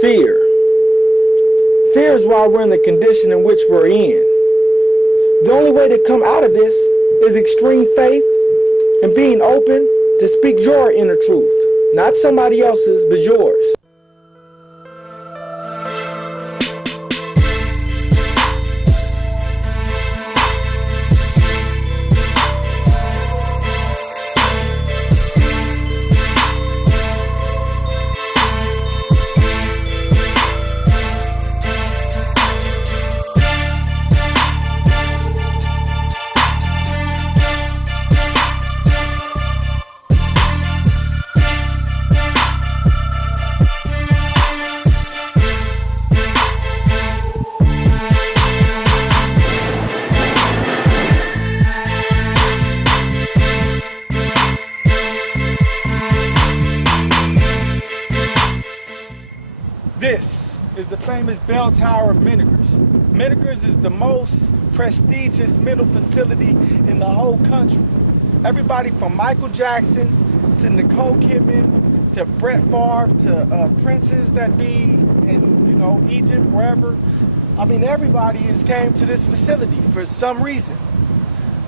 Fear. Fear is why we're in the condition in which we're in. The only way to come out of this is extreme faith and being open to speak your inner truth. Not somebody else's, but yours. This is the famous bell tower of Menakers. Menakers is the most prestigious mental facility in the whole country. Everybody from Michael Jackson to Nicole Kidman to Brett Favre to princes that be in Egypt, wherever. I mean, everybody has came to this facility for some reason.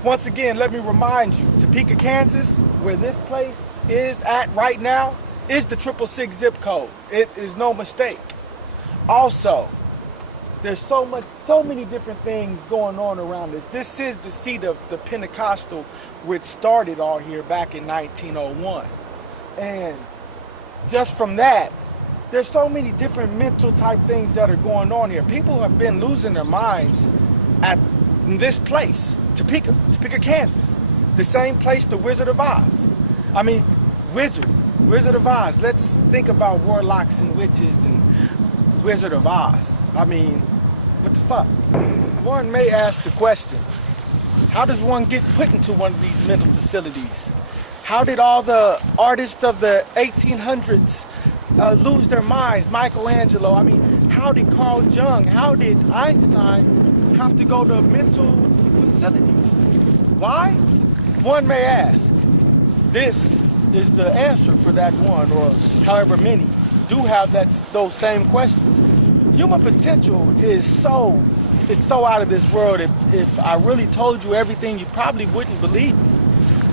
Once again, let me remind you, Topeka, Kansas, where this place is at right now, is the 666 zip code. It is no mistake. Also, there's so many different things going on around this. This is the seat of the Pentecostal, which started all here back in 1901. And just from that, there's so many different mental type things that are going on here. People have been losing their minds at this place, Topeka, Kansas. The same place, the Wizard of Oz. I mean, Wizard of Oz. Let's think about warlocks and witches and Wizard of Oz. I mean, what the fuck? One may ask the question, how does one get put into one of these mental facilities? How did all the artists of the 1800s lose their minds? Michelangelo, I mean, how did Carl Jung, how did Einstein have to go to mental facilities? Why? One may ask. This is the answer for that one, or however many do have those same questions. Human potential is so out of this world. If I really told you everything, you probably wouldn't believe me.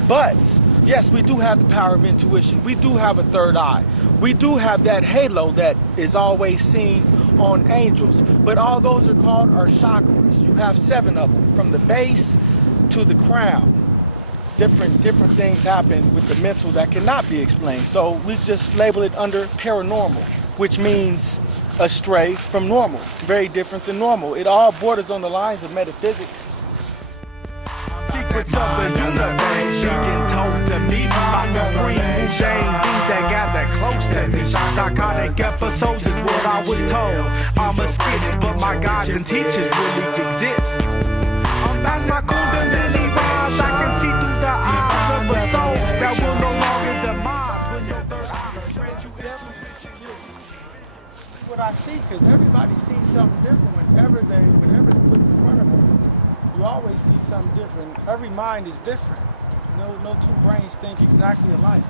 But yes, we do have the power of intuition. We do have a third eye. We do have that halo that is always seen on angels. But all those are called our chakras. You have 7 of them, from the base to the crown. Different things happen with the mental that cannot be explained. So we just label it under paranormal, which means astray from normal. Very different than normal. It all borders on the lines of metaphysics. Secrets of the universe being told to me by supreme Jane that got that close to me. Psychotic episodes is what I was told. I'm a skits, but my guides and teachers really exist. That's my Kundalini rise. I can see through the eyes of a soul that will no longer demise when your third eye spreads you into. What I see, because everybody sees something different whenever it's put in front of them. You always see something different. Every mind is different. No two brains think exactly alike.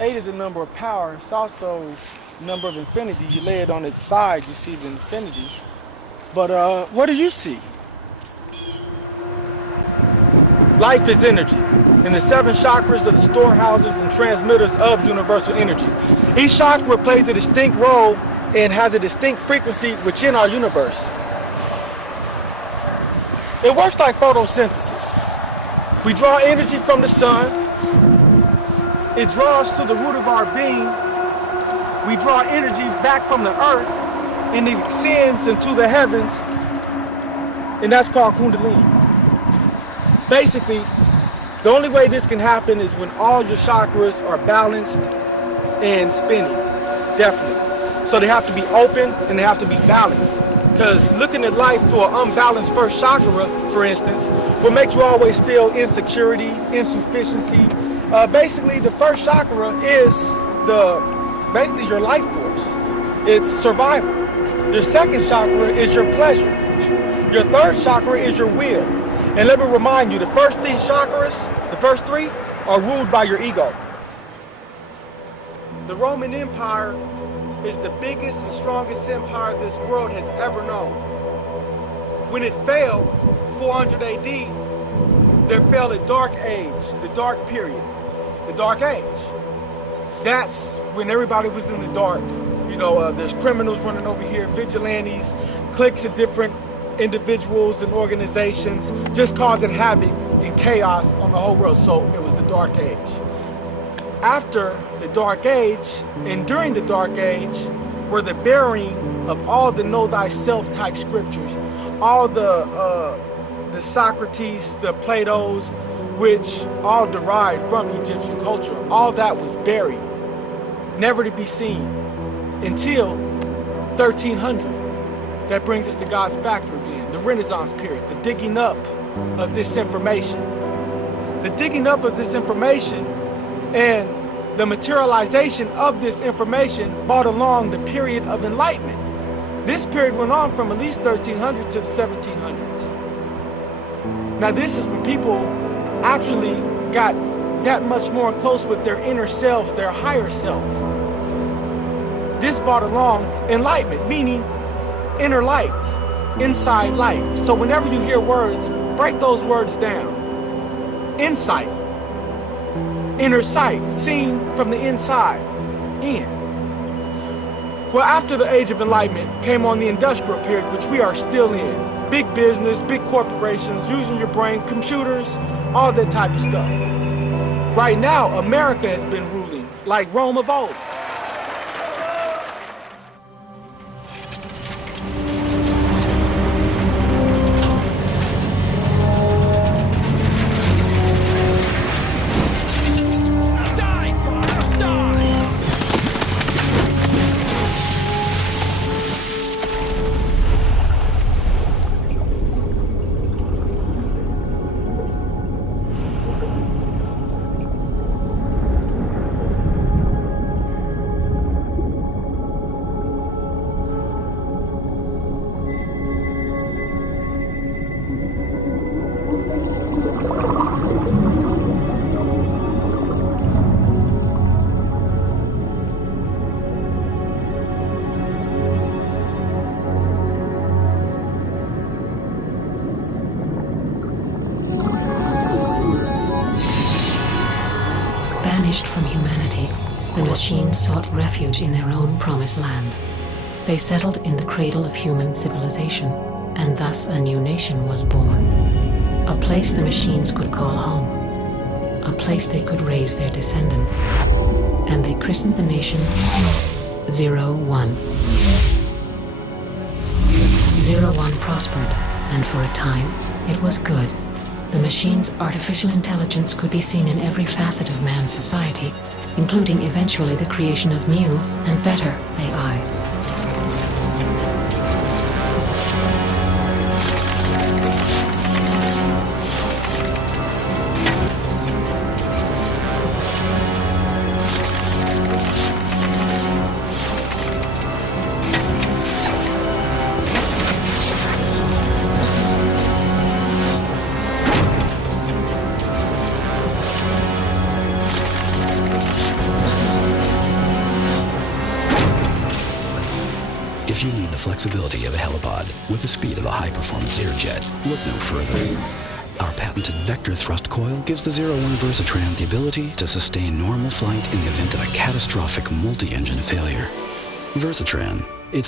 8 is the number of power. It's also the number of infinity. You lay it on its side, you see the infinity. But what do you see? Life is energy, and the 7 chakras are the storehouses and transmitters of universal energy. Each chakra plays a distinct role and has a distinct frequency within our universe. It works like photosynthesis. We draw energy from the sun. It draws to the root of our being. We draw energy back from the earth, and it ascends into the heavens, and that's called Kundalini. Basically, the only way this can happen is when all your chakras are balanced and spinning, definitely. So they have to be open and they have to be balanced. Because looking at life through an unbalanced first chakra, for instance, will make you always feel insecurity, insufficiency. Basically, the first chakra is basically your life force. It's survival. Your second chakra is your pleasure. Your third chakra is your will. And let me remind you, the first 3 chakras, the first 3, are ruled by your ego. The Roman Empire is the biggest and strongest empire this world has ever known. When it fell, 400 AD, there fell a dark age, the dark period, the dark age. That's when everybody was in the dark. You know, there's criminals running over here, vigilantes, cliques of different individuals and organizations, just causing havoc and chaos on the whole world. So it was the dark age. After the dark age and during the dark age were the burying of all the know thyself type scriptures, all the Socrates, the Plato's, which all derived from Egyptian culture. All that was buried, never to be seen until 1300. That brings us to God's factor again, the Renaissance period, the digging up of this information. The digging up of this information and the materialization of this information brought along the period of enlightenment. This period went on from at least 1300 to the 1700s. Now this is when people actually got that much more close with their inner self, their higher self. This brought along enlightenment, meaning inner light, inside light. So whenever you hear words, break those words down. Insight, inner sight, seen from the inside, in. Well, after the Age of Enlightenment came on the industrial period, which we are still in. Big business, big corporations, using your brain, computers, all that type of stuff. Right now, America has been ruling like Rome of old. Banished from humanity, the machines sought refuge in their own promised land. They settled in the cradle of human civilization, and thus a new nation was born. A place the machines could call home. A place they could raise their descendants. And they christened the nation 01. 01 prospered, and for a time, it was good. The machine's artificial intelligence could be seen in every facet of man's society, including eventually the creation of new and better AI. If you need the flexibility of a helipod with the speed of a high-performance airjet, look no further. Our patented vector thrust coil gives the 01 Versatran the ability to sustain normal flight in the event of a catastrophic multi-engine failure. Versatran, it's